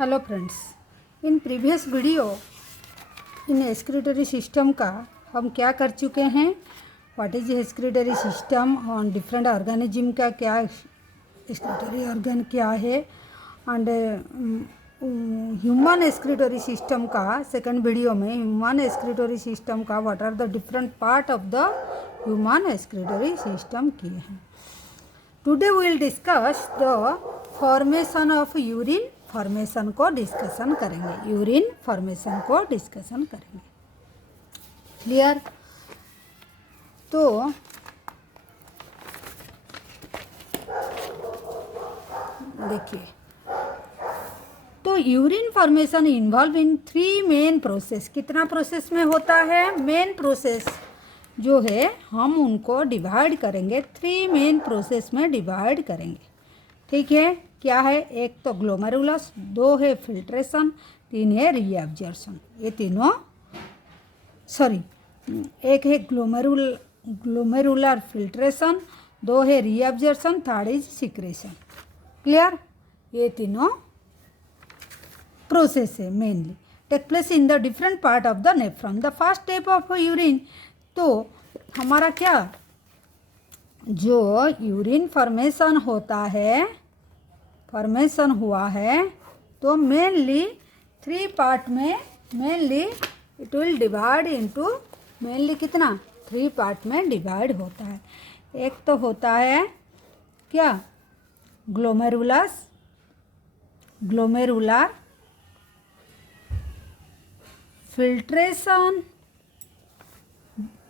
Hello friends, in previous video in excretory system का हम क्या कर चुके हैं। What is excretory system on different organism का क्या एक्सक्रीटरी ऑर्गन क्या है एंड ह्यूमन एक्सक्रीटरी सिस्टम का सेकंड वीडियो में ह्यूमन एक्सक्रीटरी सिस्टम का what are the different part of the human excretory system किए हैं। Today we will discuss the formation of urine formation को डिस्कशन करेंगे। Urine formation को discussion करेंगे। Clear? तो देखिए, तो urine formation involve in 3 main process. कितना प्रोसेस में होता है? मेन प्रोसेस जो है हम उनको डिवाइड करेंगे, 3 मेन प्रोसेस में डिवाइड करेंगे। ठीक है? क्या है? एक तो ग्लोमेरुलस, 2 है फिल्ट्रेशन, 3 है रीअब्जॉर्प्शन। ये तीनों एक है ग्लोमेरुलर फिल्ट्रेशन, 2 है reabsorption, 3rd is secretion. Clear? ये तीनों प्रोसेस है mainly take place in the different part of the nephron. The first step of urine, तो हमारा क्या जो यूरिन फॉर्मेशन होता है, फॉर्मेशन हुआ है, तो मेनली 3 पार्ट में mainly it will divide into mainly कितना 3 पार्ट में डिवाइड होता है। एक तो होता है क्या ग्लोमेरुलस, ग्लोमेरुलर फिल्ट्रेशन,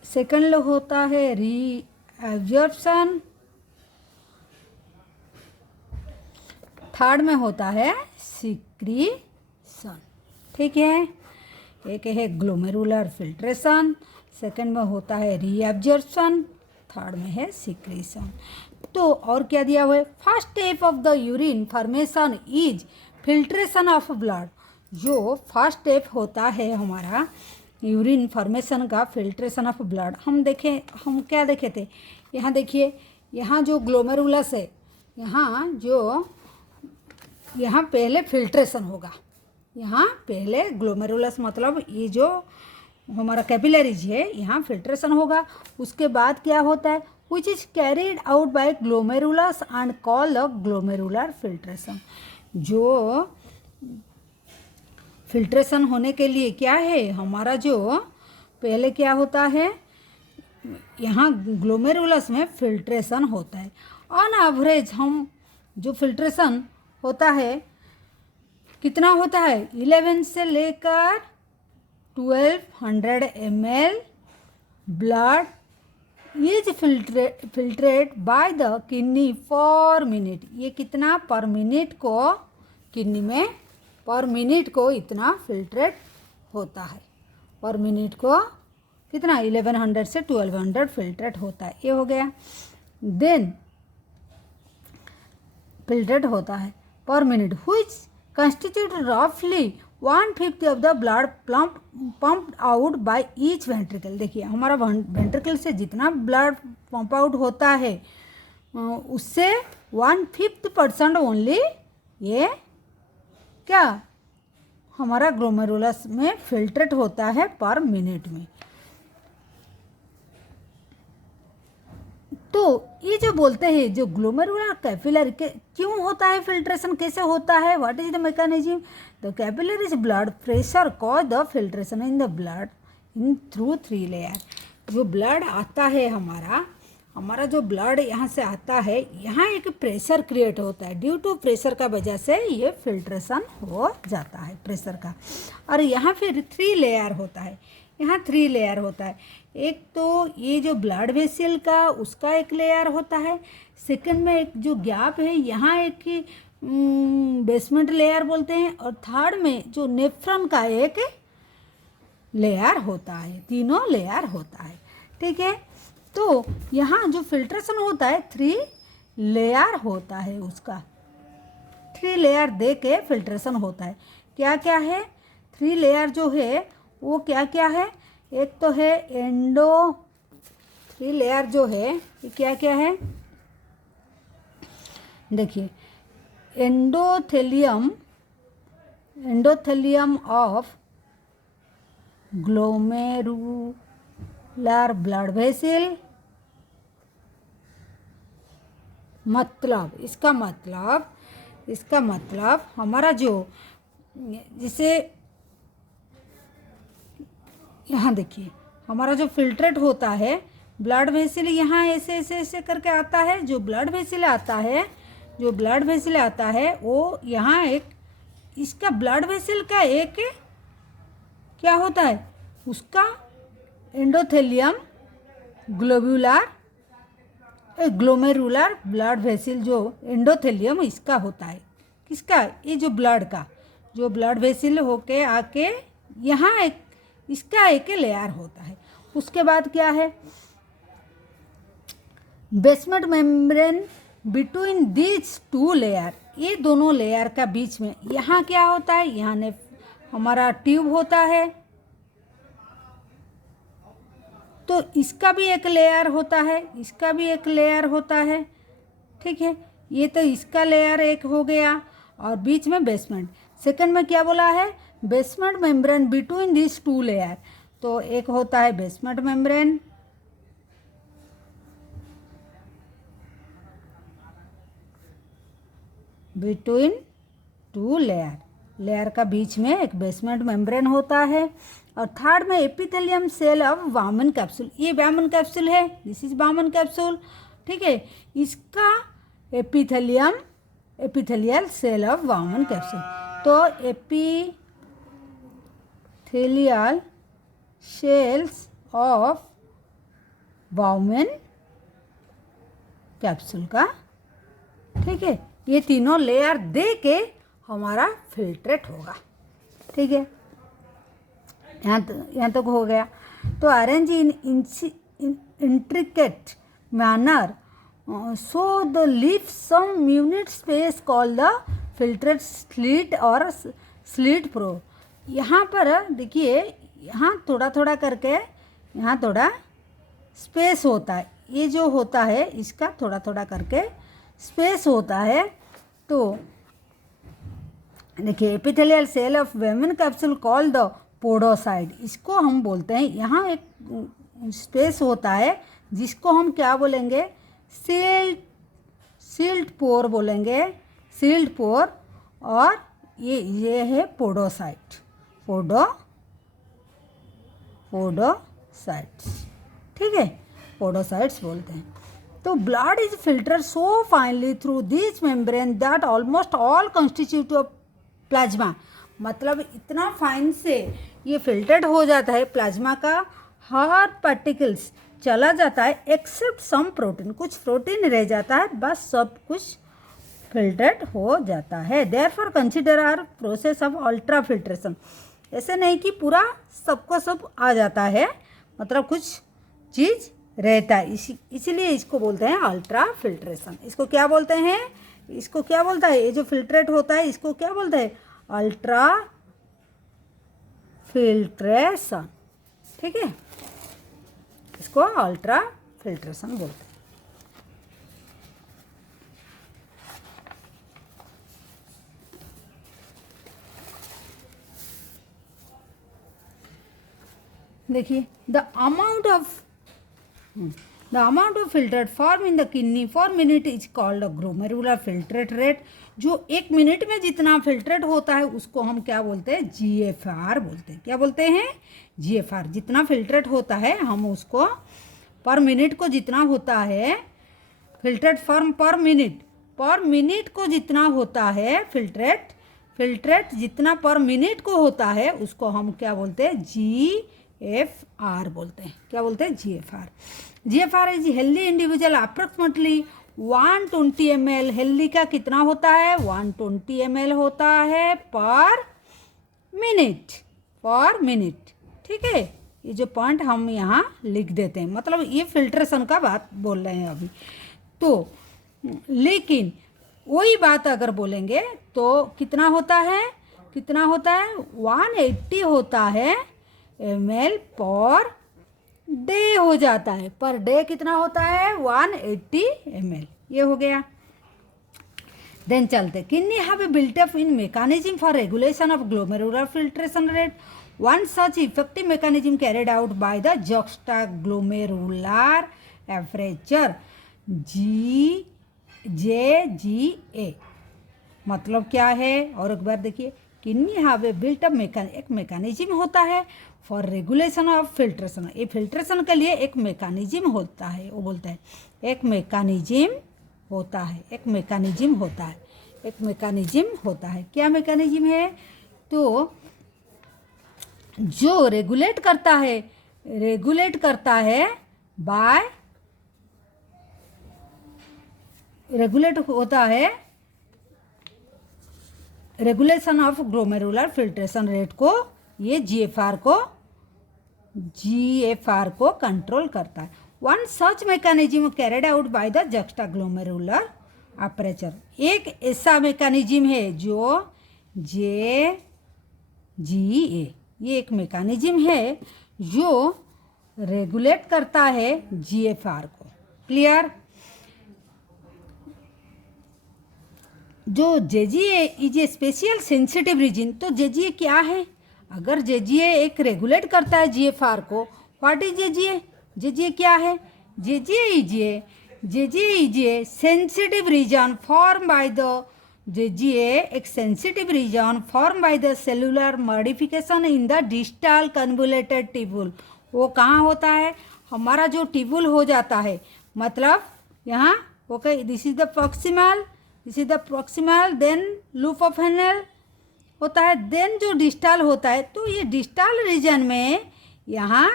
सेकंड होता है रीअब्जॉर्प्शन, 3rd में होता है सिक्रीशन। ठीक है? एक है ग्लोमेरुलर फिल्ट्रेशन, सेकंड में होता है रीअब्जॉर्प्शन, 3rd में है सिक्रीशन। तो और क्या दिया हुआ है? First step of the urine formation is filtration of blood. जो फर्स्ट स्टेप होता है हमारा यूरिन फॉर्मेशन का, फिल्ट्रेशन ऑफ ब्लड। हम क्या देखे थे? यहाँ देखिए, यहाँ जो ग्लोमेरुलस है, यहाँ पहले फिल्ट्रेशन होगा। यहाँ पहले ग्लोमेरुलस मतलब ये जो हमारा कैपिलरीज है, यहाँ फिल्ट्रेशन होगा। उसके बाद क्या होता है? Which is carried out by glomerulus and called glomerular filtration. जो फिल्ट्रेशन होने के लिए क्या है हमारा, जो पहले क्या होता है, यहाँ ग्लोमेरुलस में फिल्ट्रेशन होता है। ऑन एवरेज हम जो फिल्ट्रेशन होता है कितना होता है? 11 से लेकर 1200 ml blood is filtrate by the kidney पर मिनट। ये कितना पर मिनट को किडनी में पर मिनट को इतना फिल्ट्रेट होता है। पर मिनट को कितना 1100 से 1200 फिल्ट्रेट होता है। ये हो गया। देन फिल्ट्रेट होता है पर minute which constitute roughly 1/5 of the blood pumped out by each ventricle। देखिए, हमारा वेंट्रिकल से जितना ब्लड पंप आउट होता है उससे 1/5% ओनली ये क्या हमारा ग्लोमेरुलस में फिल्ट्रेट होता है पर मिनट में। तो ये जो बोलते हैं जो ग्लोमेरुलर कैपिलरी के क्यों होता है फिल्ट्रेशन, कैसे होता है, what is the mechanism? The capillaries blood pressure cause the filtration in the blood in through 3 layer. जो ब्लड आता है हमारा जो ब्लड यहाँ से आता है, यहाँ एक प्रेशर क्रिएट होता है। ड्यू टू प्रेशर का वजह से ये फिल्ट्रेशन हो जाता है, प्रेशर का। और यहाँ फिर 3 लेयर होता है, यहाँ 3 लेयर होता है। एक तो ये जो ब्लड वेसल का उसका एक लेयर होता है, सेकंड में एक जो गैप है यहाँ एक बेसमेंट लेयर बोलते हैं, और 3rd में जो नेफ्रॉन का एक लेयर होता है। तीनों लेयर होता है। ठीक है? तो यहाँ जो फिल्ट्रेशन होता है 3 लेयर होता है, उसका 3 लेयर दे के फिल्ट्रेशन होता है। क्या क्या है 3 लेयर जो है वो क्या क्या है? एक तो है 3 लेयर जो है ये क्या क्या है? देखिए, endothelium endothelium of glomerular blood vessel, मतलब इसका मतलब हमारा जो, जिसे यहाँ देखिए, हमारा जो फिल्ट्रेट होता है ब्लड वेसल, यहाँ ऐसे ऐसे ऐसे करके आता है, जो ब्लड वेसल आता है वो यहाँ एक, इसका ब्लड वेसल का एक क्या होता है, उसका एंडोथेलियम ग्लोमेरुलर ब्लड वेसल, जो एंडोथेलियम इसका होता है, किसका, ये जो ब्लड का, जो ब्लड वेसल होके आके यहाँ एक, इसका एक लेयर होता है। उसके बाद क्या है, basement membrane between these two layer, ये दोनों लेयर का बीच में यहाँ क्या होता है, यहाँ ने हमारा ट्यूब होता है, तो इसका भी एक लेयर होता है, ठीक है। ये तो इसका लेयर एक हो गया, और बीच में बेसमेंट। सेकंड में क्या बोला है, basement membrane between this two layer, तो एक होता है basement membrane, between two layer का बीच में एक बेसमेंट मेम्ब्रेन होता है। और थर्ड में epithelium cell of Bowman capsule, ये वामन कैप्सूल है, दिस इज वामन कैप्सूल, ठीक है। इसका epithelial cell of Bowman capsule, तो epithelial cells of Bowman capsule का, ठीक है, ये तीनों लेयर दे के हमारा फिल्ट्रेट होगा, ठीक है। यहाँ तक हो गया। तो arrange in intricate manner so the leave some unit space call the filtrate slit और स्लिट प्रो। यहाँ पर देखिए, यहाँ थोड़ा थोड़ा करके यहाँ थोड़ा स्पेस होता है, ये जो होता है इसका थोड़ा थोड़ा करके स्पेस होता है। तो देखिए, epithelial cell of Bowman capsule call the podocyte, इसको हम बोलते हैं, यहाँ एक स्पेस होता है जिसको हम क्या बोलेंगे, सील्ड पोर बोलेंगे, सील्ड पोर, और ये है पोडोसाइट, पोडोसाइट्स, ठीक है, पोडोसाइट्स बोलते हैं। तो blood is filter so finally through this membrane that almost all constitute of plasma, मतलब इतना फाइन से ये फिल्टर्ड हो जाता है, प्लाज्मा का हर पार्टिकल्स चला जाता है, एक्सेप्ट सम प्रोटीन, कुछ प्रोटीन रह जाता है, बस सब कुछ फिल्टर्ड हो जाता है। Therefore consider our process of ultra filtration, ऐसे नहीं कि पूरा सबको सब आ जाता है, मतलब कुछ चीज़ रहता है, इसीलिए इसको बोलते हैं अल्ट्रा फिल्ट्रेशन। इसको क्या बोलते हैं, इसको क्या बोलता है, ये जो फिल्ट्रेट होता है इसको क्या बोलते हैं, अल्ट्रा फिल्ट्रेशन, ठीक है, इसको अल्ट्रा फिल्ट्रेशन बोलते हैं। देखिए, the amount of filtrate form in the kidney for minute is called glomerular filtrate rate, जो एक मिनट में जितना फिल्ट्रेट होता है उसको हम क्या बोलते हैं, GFR बोलते हैं। क्या बोलते हैं, GFR, जितना फिल्ट्रेट होता है हम उसको पर मिनट को जितना होता है फिल्ट्रेट फॉर्म पर मिनट को जितना होता है फिल्ट्रेट जितना पर मिनट को होता है उसको हम क्या बोलते हैं, GFR बोलते हैं। क्या बोलते हैं, GFR is healthy individual approximately 120 ml, healthy का कितना होता है, 120 ml होता है पर मिनट, ठीक है। ये जो पॉइंट हम यहाँ लिख देते हैं, मतलब ये फिल्ट्रेशन का बात बोल रहे हैं अभी। तो लेकिन वही बात अगर बोलेंगे तो कितना होता है 180 होता है ml पर डे हो जाता है, पर डे कितना होता है, 180 ml, ये हो गया। देन चलते kidney have built up in mechanism for regulation of glomerular filtration rate. One such effective mechanism carried out by the juxtaglomerular aperture JGA. मतलब क्या है, और एक बार देखिए, kidney have a built up एक मैकेनिज्म होता है फॉर रेगुलेशन ऑफ फिल्ट्रेशन. ये फिल्ट्रेशन के लिए एक मैकेनिज्म होता है. वो बोलते हैं एक मैकेनिज्म होता है, एक मैकेनिज्म होता है, एक मैकेनिज्म होता है. क्या मैकेनिज्म है? तो जो रेगुलेट करता है बाय रेगुलेट होता है regulation of glomerular filtration rate को, ये जीएफआर को कंट्रोल करता है. One such mechanism carried out by the juxtaglomerular aperture. एक ऐसा मैकेनिज्म है जो JGA, ये एक मैकेनिज्म है जो रेगुलेट करता है जीएफआर को. क्लियर? जो JGA is a special sensitive region. तो JGA क्या है? अगर JGA एक रेगुलेट करता है जीएफआर को, व्हाट इज JGA? JGA क्या है? JGA is a sensitive region form by the JGA एक sensitive region form by the cellular modification in the distal convoluted tubule. वो कहाँ होता है? हमारा जो टिब्यूल हो जाता है, मतलब यहाँ, okay, this is the proximal, then loop of Henle होता है, देन जो डिस्टल होता है. तो ये डिस्टल रीजन में यहाँ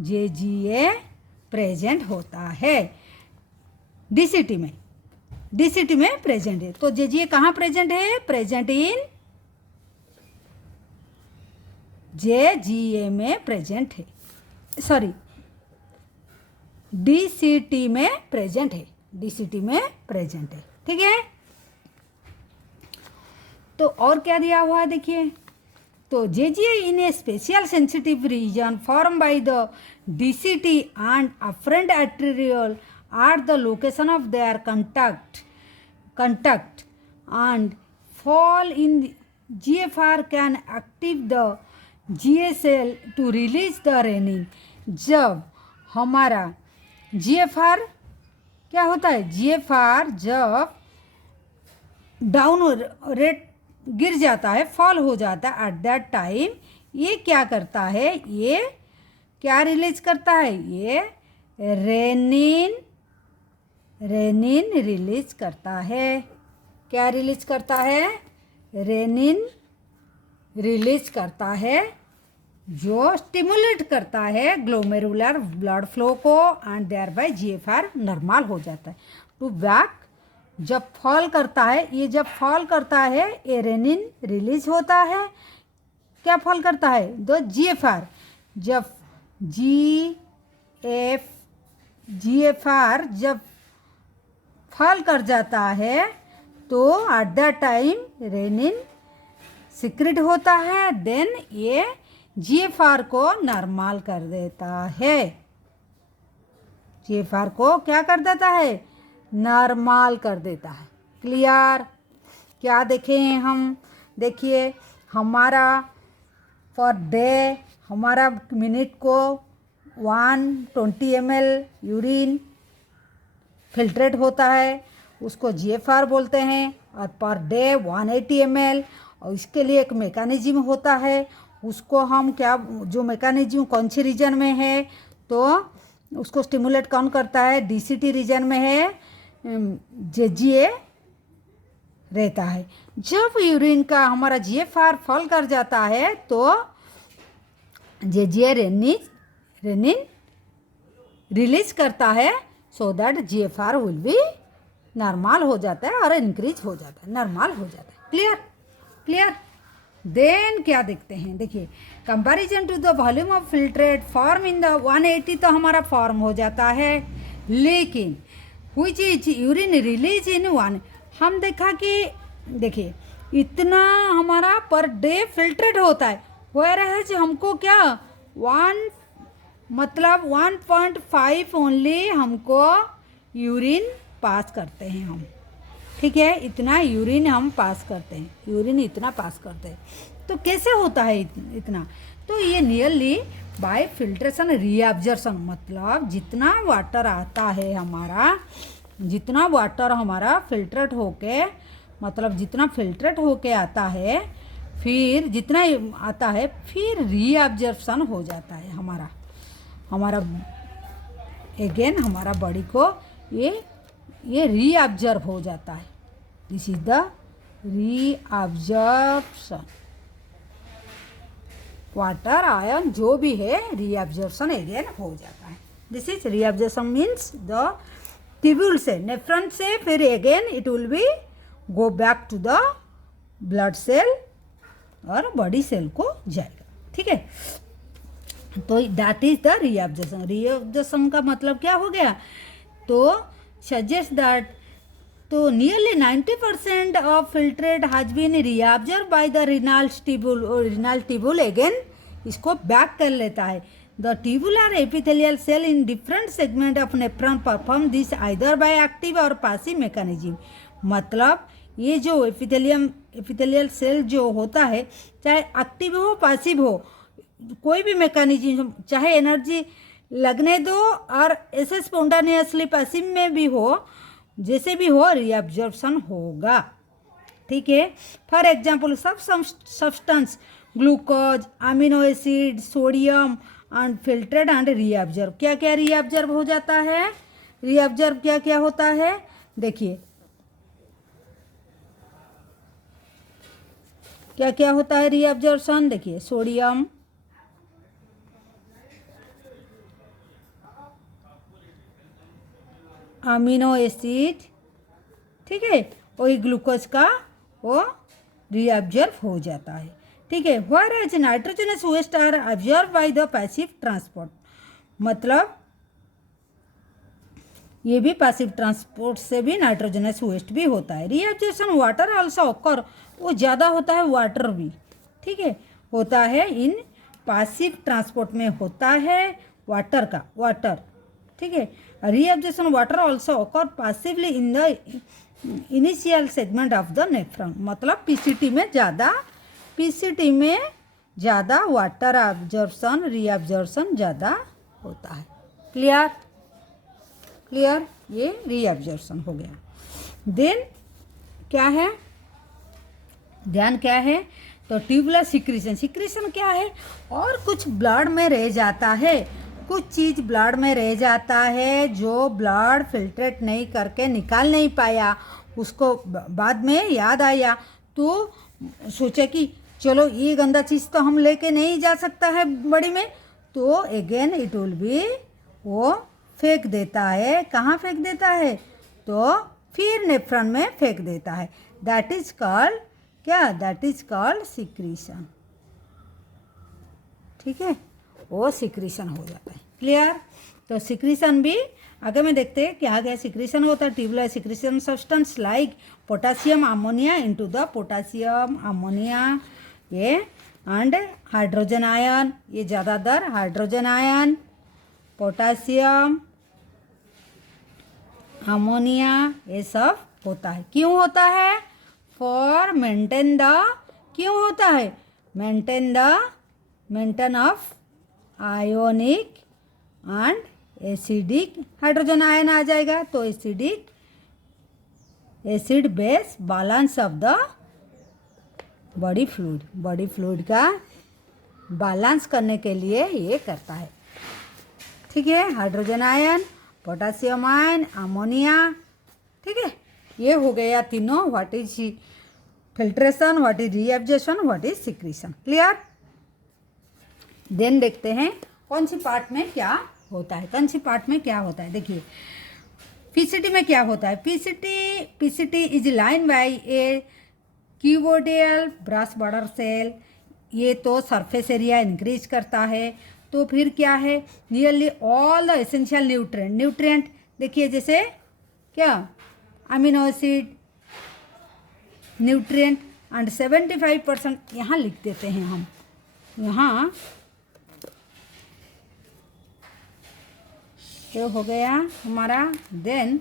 JGA प्रेजेंट होता है. DCT में प्रेजेंट है. तो JGA कहाँ प्रेजेंट है? प्रेजेंट इन JGA में प्रेजेंट है, सॉरी DCT में प्रेजेंट है, DCT में प्रेजेंट है. ठीक है? तो और क्या दिया हुआ है देखिए. तो JGA in a special sensitive region formed by the DCT and afferent arteriole at the location of their contact and fall in GFR can active the GA cell to release the renin. जब हमारा GFR क्या होता है? GFR जब down rate गिर जाता है, fall हो जाता है, एट दैट टाइम ये क्या करता है? ये क्या रिलीज करता है? ये रेनिन रिलीज करता है. क्या रिलीज करता है? रेनिन रिलीज करता है, जो स्टिमुलेट करता है ग्लोमेरुलर ब्लड फ्लो को, and thereby GFR normal हो जाता है. टू बैक जब फॉल करता है, ये जब फॉल करता है, ये रेनिन रिलीज होता है. क्या फॉल करता है? दो GFR. जब GFR जब फॉल कर जाता है, तो at that time renin secrete होता है, देन ये GFR को नॉर्मल कर देता है. GFR को क्या कर देता है? नॉर्मल कर देता है. क्लियर? क्या देखें हम? देखिए, हमारा पर डे, हमारा मिनट को 120 ml यूरिन फिल्ट्रेट होता है, उसको GFR बोलते हैं. और पर डे 180 ml. और इसके लिए एक मैकेनिज्म होता है, उसको हम क्या, जो मैकेनिज्म कौन सी रीजन में है, तो उसको स्टिमुलेट कौन करता है? DCT रीजन में है, JGA रहता है. जब यूरिन का हमारा GFR फॉल कर जाता है, तो JGA रेनिन रिलीज करता है, so that GFR will be normal हो जाता है और इंक्रीज हो जाता है, नॉर्मल हो जाता है. क्लियर? देन क्या देखते हैं? देखिए, comparison to the volume of filtrate form in the 180 तो हमारा फॉर्म हो जाता है, लेकिन which is urine release in 1, हम देखा कि देखिए इतना हमारा पर डे फिल्ट्रेट होता है, व्हेयरएज हमको क्या 1.5 ओनली हमको यूरिन पास करते हैं हम. ठीक है, इतना यूरिन हम पास करते हैं, यूरिन इतना पास करते हैं। तो कैसे होता है इतना? तो ये नियरली बाय फिल्ट्रेशन रीअब्जॉर्प्शन, मतलब जितना वाटर आता है हमारा, जितना वाटर हमारा फिल्ट्रेट होके, मतलब जितना फिल्ट्रेट होके आता है, फिर जितना आता है फिर रीअब्जॉर्प्शन हो जाता है हमारा अगेन हमारा बॉडी को ये रीअब्जॉर्ब हो जाता है। This is the reabsorption. Water ion जो भी है रीअब्जॉर्प्शन अगेन हो जाता है। This is reabsorption means the tubule से, नेफ्रॉन से फिर again it will be go back to the blood cell और बॉडी सेल को जाएगा। ठीक है, तो that is the reabsorption. Reabsorption का मतलब क्या हो गया? तो सजेस्ट दैट तो nearly 90% of filtrate has been reabsorb by the renal tubule, और रिनल ट्यूब्यूल अगेन इसको बैक कर लेता है। The tubular epithelial cell in different segment of nephron perform this either by active और पैसिव मैकेनिज्म। मतलब ये जो एपिथेलियल सेल जो होता है, चाहे एक्टिव हो पैसिव हो, कोई भी मैकेनिज्म, चाहे एनर्जी लगने दो और ऐसे स्पॉन्टानियसली पैसिव में भी हो, जैसे भी हो रीअब्जॉर्प्शन होगा। ठीक है, फॉर एग्जाम्पल सब substance glucose, amino acid, sodium and filtrate and reabsorb. क्या क्या रीअब्जॉर्ब हो जाता है? रीअब्जॉर्ब क्या क्या होता है? देखिए क्या क्या होता है रीअब्जॉर्प्शन। देखिए सोडियम, अमीनो एसिड, ठीक है, वही ग्लूकोज का वो रीअब्जॉर्ब हो जाता है। ठीक है, whereas nitrogenous waste are absorb by the passive transport. मतलब ये भी पैसिव ट्रांसपोर्ट से भी नाइट्रोजनस वेस्ट भी होता है। रीअब्जॉर्प्शन वाटर आल्सो ऑकर, वो ज़्यादा होता है वाटर भी, ठीक है, होता है इन पैसिव ट्रांसपोर्ट में होता है वाटर का, वाटर, ठीक है। Reabsorption water also occur passively in the initial segment of the nephron. मतलब पीसीटी में ज़्यादा वाटर एब्जॉर्प्शन, रीअब्जॉर्प्शन ज़्यादा होता है। क्लियर? क्लियर, ये रीअब्जॉर्प्शन हो गया। देन क्या है? ध्यान क्या है? तो ट्यूबुलर सिक्रीशन। सिक्रीशन क्या है? और कुछ ब्लड में रह जाता है, कुछ चीज़ ब्लड में रह जाता है जो ब्लड फिल्ट्रेट नहीं करके निकाल नहीं पाया, उसको बाद में याद आया तो सोचा कि चलो ये गंदा चीज़ तो हम लेके नहीं जा सकता है बॉडी में, तो अगेन इट विल बी वो फेंक देता है। कहाँ फेंक देता है? तो फिर नेफ्रॉन में फेंक देता है। दैट इज कॉल्ड क्या? That is called secretion. ठीक है, वो सिक्रीशन हो जाता है। क्लियर? तो सिक्रीशन भी आगे में देखते हैं क्या क्या सिक्रीशन होता है। Tubular secretion substance like potassium ammonia into the potassium ammonia ये एंड हाइड्रोजन आयन, ये ज़्यादातर हाइड्रोजन आयन, पोटासियम, अमोनिया, ये सब होता है। क्यों होता है? फॉर मेंटेन द, क्यों होता है? Maintain of ionic and acidic, hydrogen ion आ जाएगा तो acidic, acid base balance of the body fluid का बैलेंस करने के लिए ये करता है। ठीक है, hydrogen ion, potassium ion, ammonia, ठीक है, ये हो गया तीनों। What is filtration, what is reabsorption, what is secretion. Clear? Then देखते हैं कौन सी पार्ट में क्या होता है। कौन सी पार्ट में क्या होता है? देखिए पीसीटी में क्या होता है। PCT is line by a cuboidal brush border cell. ये तो सरफेस एरिया इंक्रीज करता है। तो फिर क्या है? Nearly all the essential nutrient देखिए, जैसे क्या अमीनो एसिड, न्यूट्रिएंट एंड 75% यहाँ लिख देते हैं हम, यहाँ ये हो गया हमारा। देन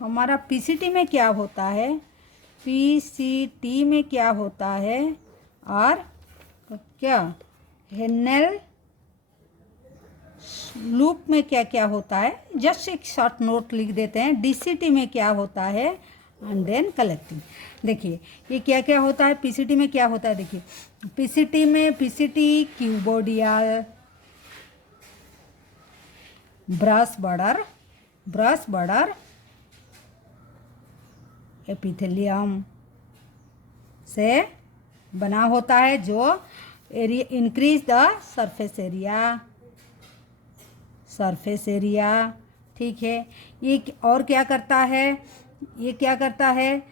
हमारा पीसीटी में क्या होता है? PCT में क्या होता है और क्या हेनेल लूप में क्या क्या होता है, जस्ट एक शॉर्ट नोट लिख देते हैं। DCT में क्या होता है एंड देन कलेक्टिंग। देखिए ये क्या क्या होता है, PCT में क्या होता है। देखिए PCT में PCT cuboidal, brush border epithelium से बना होता है, जो area increase the surface area. ठीक है, ये और क्या करता है, ये क्या करता है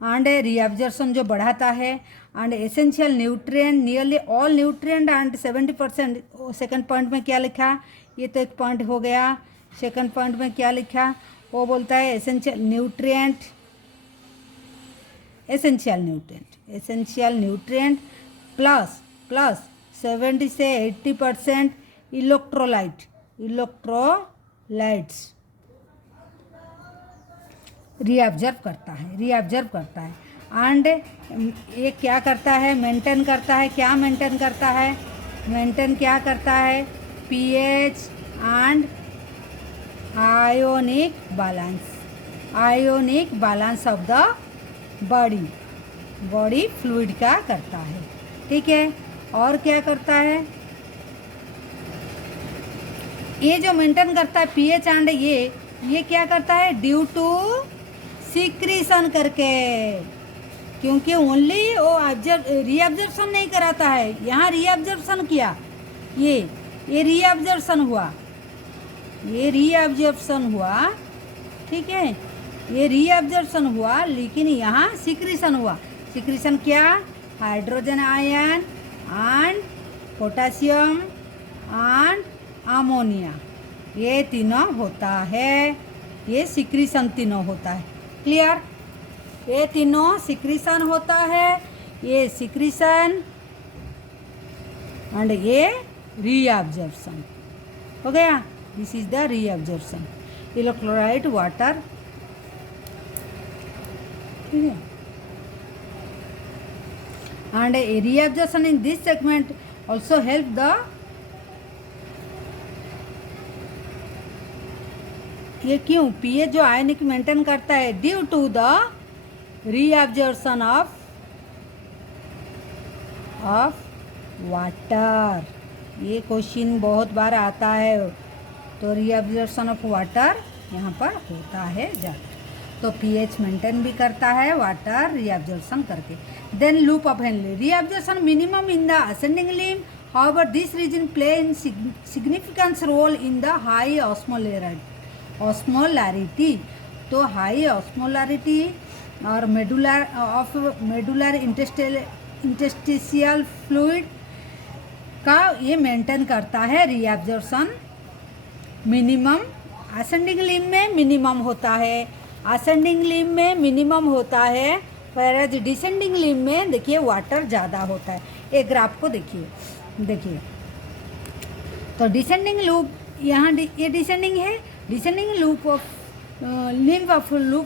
एंड रीअब्जॉर्प्शन जो बढ़ाता है and essential nutrient nearly all nutrient and 70%। Second point में क्या लिखा, ये तो एक पॉइंट हो गया। सेकंड पॉइंट में क्या लिखा, वो बोलता है एसेंशियल न्यूट्रिएंट प्लस 70 से 80% इलेक्ट्रोलाइट्स रीअब्जर्व करता है एंड ये क्या करता है, मेंटेन करता है। क्या मेंटेन करता है, pH and ionic balance of the body fluid का करता है। ठीक है, और क्या करता है, ये जो मेंटेन करता है पीएच एंड ये क्या करता है, ड्यू टू सिक्रीशन करके, क्योंकि ओनली वो रीअब्जॉर्प्शन नहीं कराता है। यहाँ रीअब्जॉर्प्शन किया, ये रीअब्जॉर्प्शन हुआ, ठीक है, ये रीअब्जॉर्प्शन हुआ, लेकिन यहाँ सिक्रीशन हुआ। सिक्रीशन क्या, hydrogen ion and potassium and ammonia, ये तीनों होता है, ये सिक्रीशन तीनों होता है। क्लियर, ये तीनों सिक्रीशन होता है, ये सिक्रीशन एंड ये रीअब्जॉर्प्शन हो गया। This is the reabsorption, electrolyte water. ठीक है, and reabsorption in this segment also help the, ये क्यों, पीएच जो आयनिक मेंटेन करता है due to the reabsorption of water. ये क्वेश्चन बहुत बार आता है, तो रीअब्जॉर्प्शन ऑफ वाटर यहाँ पर होता है ज़्यादा। तो पीएच मेंटेन भी करता है वाटर रीअब्जॉर्प्शन करके। Then loop of Henle, reabsorption minimum in the ascending limb, however this region play in significance role in the high osmolarity. तो हाई ऑस्मोलैरिटी और मेडुलर इंटरस्टिशियल फ्लूइड का ये मेंटेन करता है रीअब्जॉर्प्शन। मिनिमम असेंडिंग लिम्ब में minimum होता है, पर डिसेंडिंग लिम्ब में देखिए वाटर ज़्यादा होता है। एक ग्राफ को देखिए, तो डिसेंडिंग लूप, यहाँ ये डिसेंडिंग है, descending loop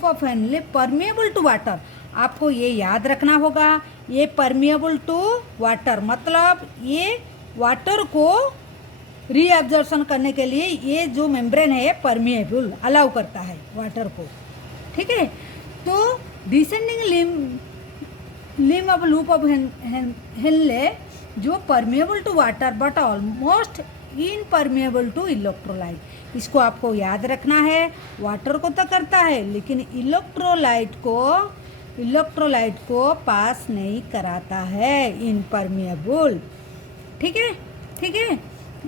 of Henle permeable to water. आपको ये याद रखना होगा, ये परमिएबल टू वाटर मतलब ये वाटर को रीअब्जॉर्प्शन करने के लिए ये जो मेम्ब्रेन है परमिएबल अलाउ करता है वाटर को। ठीक है, तो descending limb of loop of Henle जो permeable to water but almost impermeable to electrolyte, इसको आपको याद रखना है। वाटर को तो करता है लेकिन इलेक्ट्रोलाइट को पास नहीं कराता है, इनपरमिएबल। ठीक है,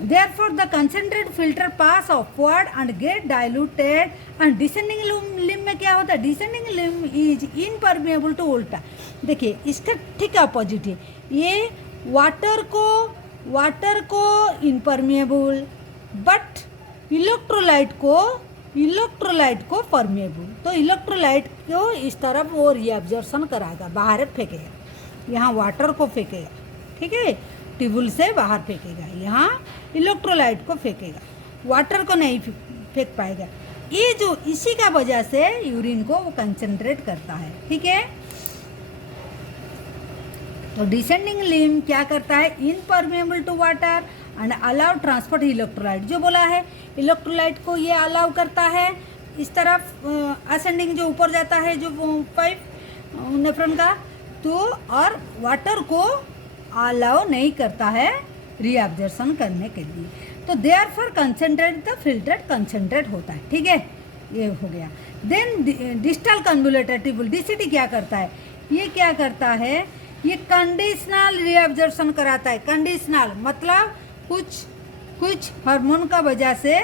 therefore the concentrated filter pass upward and get diluted, and descending limb में क्या होता है, descending limb is impermeable to उल्टा। देखिए इसका ठीक अपोजिट है, ये वाटर को इनपरमिएबल बट इलेक्ट्रोलाइट को परमिएबल। तो इलेक्ट्रोलाइट को इस तरफ वो रीअब्जॉर्प्शन कराएगा, बाहर फेंकेगा, यहाँ वाटर को फेंकेगा, ठीक है, ट्यूबुल से बाहर फेंकेगा, यहाँ इलेक्ट्रोलाइट को फेंकेगा, वाटर को नहीं फेंक पाएगा। ये जो इसी का वजह से यूरिन को वो कंसंट्रेट करता है। ठीक है, तो डिसेंडिंग लिम्ब क्या करता है, impermeable to water and allow transport electrolyte, जो बोला है इलेक्ट्रोलाइट को ये अलाउ करता है इस तरफ, असेंडिंग जो ऊपर जाता है जो पाइप नेफ्रॉन का, तो और वाटर को अलाउ नहीं करता है रीअब्जॉर्प्शन करने के लिए, तो therefore concentrate the filtrate concentrate होता है, ठीक है, ये हो गया। Then distal convoluted tubule, DCT क्या करता है, ये क्या करता है, ये कंडीशनल रीअब्जॉर्प्शन कराता है। कंडीशनल मतलब कुछ हार्मोन का वजह से,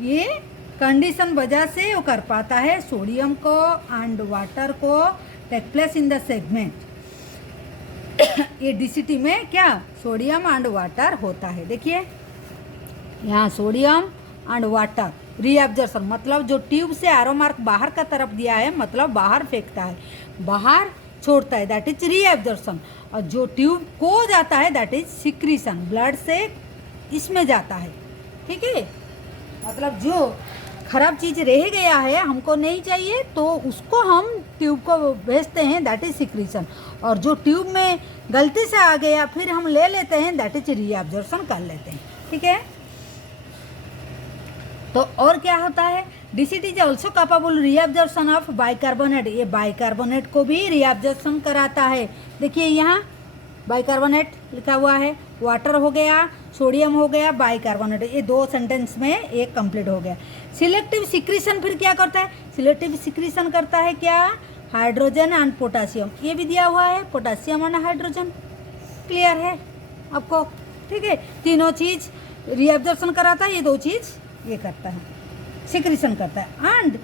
ये कंडीशन वजह से वो कर पाता है सोडियम को एंड वाटर को take place in the segment. ये डीसीटी में क्या सोडियम एंड वाटर होता है, देखिए यहाँ सोडियम एंड वाटर रीअब्जॉर्प्शन, मतलब जो ट्यूब से एरो मार्क बाहर का तरफ दिया है, मतलब बाहर फेंकता है, बाहर छोड़ता है, दैट इज रीअब्जॉर्प्शन। और जो ट्यूब को जाता है दैट इज सिक्रीशन, ब्लड से इसमें जाता है, ठीक है, मतलब जो खराब चीज़ रह गया है हमको नहीं चाहिए तो उसको हम ट्यूब को भेजते हैं, दैट इज सिक्रीशन। और जो ट्यूब में गलती से आ गया फिर हम ले लेते हैं, दैट इज रीअब्जॉर्प्शन कर लेते हैं, ठीक है। तो और क्या होता है, DCT is also capable reabsorption of bicarbonate, ये बाइकार्बोनेट को भी रीअब्जॉर्प्शन कराता है। देखिए यहाँ बाइकार्बोनेट लिखा हुआ है, वाटर हो गया, सोडियम हो गया, बाइकार्बोनेट, ये दो सेंटेंस में एक कंप्लीट हो गया। सिलेक्टिव सिक्रीशन फिर क्या करता है, सिलेक्टिव सिक्रीशन करता है क्या, हाइड्रोजन एंड पोटासियम, ये भी दिया हुआ है, पोटासियम एंड हाइड्रोजन, क्लियर है आपको, ठीक है। तीनों चीज़ रीअब्जॉर्प्शन कराता है, ये दो चीज़ ये करता है, सिक्रीशन करता है। And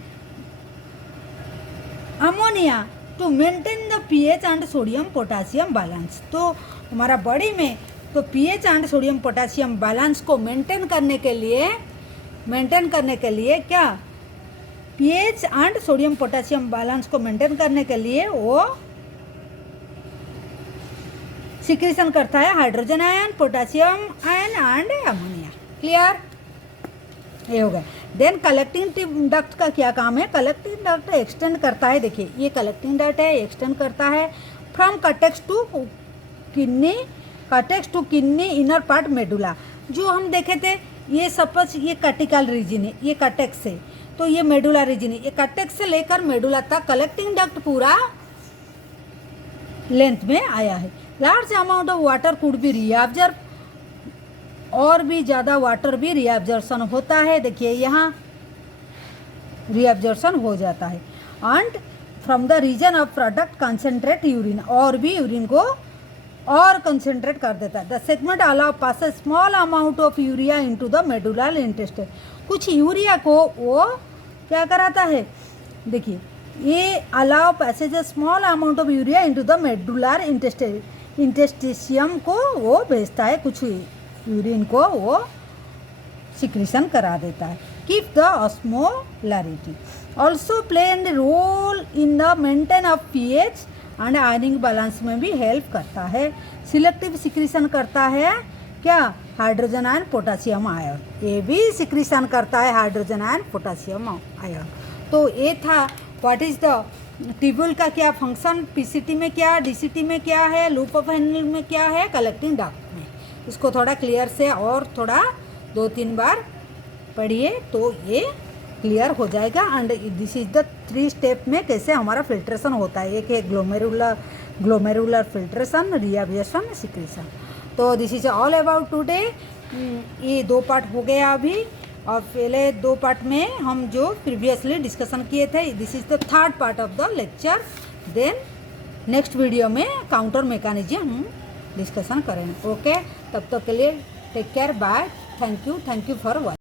ammonia to maintain the pH and sodium potassium balance, तो हमारा बॉडी में तो pH and sodium potassium balance को मेंटेन करने के लिए क्या, pH and sodium potassium balance को मेंटेन करने के लिए वो सिक्रीशन करता है hydrogen ion, potassium ion and ammonia, clear, ये हो गया। देन कलेक्टिंग डक्ट का क्या काम है, कलेक्टिंग डक्ट एक्सटेंड करता है, देखिए ये कलेक्टिंग डक्ट है, एक्सटेंड करता है from cortex to kidney inner part medulla, जो हम देखे थे, ये सपोज ये कटिकल रीजन है, ये कटेक्स से, तो ये मेडुला रीजन है, ये कटेक्स से लेकर मेडुला तक कलेक्टिंग डक्ट पूरा लेंथ में आया है। Large amount of water could be reabsorb, और भी ज़्यादा वाटर भी रीअब्जॉर्प्शन होता है, देखिए यहाँ रीअब्जॉर्प्शन हो जाता है। And from the region of product concentrate urine, और भी यूरिन को और कंसनट्रेट कर देता है। The segment allow pass small amount of urea into the medullary intestine, कुछ यूरिया को वो क्या कराता है, देखिए ये allow passage small amount of urea into the medullary interstitium को वो भेजता है, कुछ यूरिन को वो सिक्रीशन करा देता है। Keep the osmolarity, also play and role in the maintain of pH and ionic balance में भी हेल्प करता है। सिलेक्टिव सिक्रीशन करता है क्या, हाइड्रोजन आयन पोटासियम आयन, ये भी सिक्रीशन करता है हाइड्रोजन आयन पोटासियम आयन। तो ये था व्हाट इज द ट्यूब्यूल का क्या फंक्शन, पीसीटी में क्या, डीसीटी में क्या है, लूप ऑफ हैंडल में क्या है, कलेक्टिंग डक्ट में। इसको थोड़ा क्लियर से और थोड़ा 2-3 बार पढ़िए तो ये क्लियर हो जाएगा। And this is the 3 step में कैसे हमारा फिल्ट्रेशन होता है, एक है ग्लोमेरुलर फिल्ट्रेशन, रीअब्जॉर्प्शन, सिक्रीशन। तो this is all about today, ये 2 पार्ट हो गया अभी, और पहले 2 पार्ट में हम जो प्रीवियसली डिस्कशन किए थे, this is the 3rd part of the lecture. Then next video में काउंटर मैकेनिज्म हम डिस्कशन करेंगे। ओके, तब तक के लिए take care, bye, thank you for watching.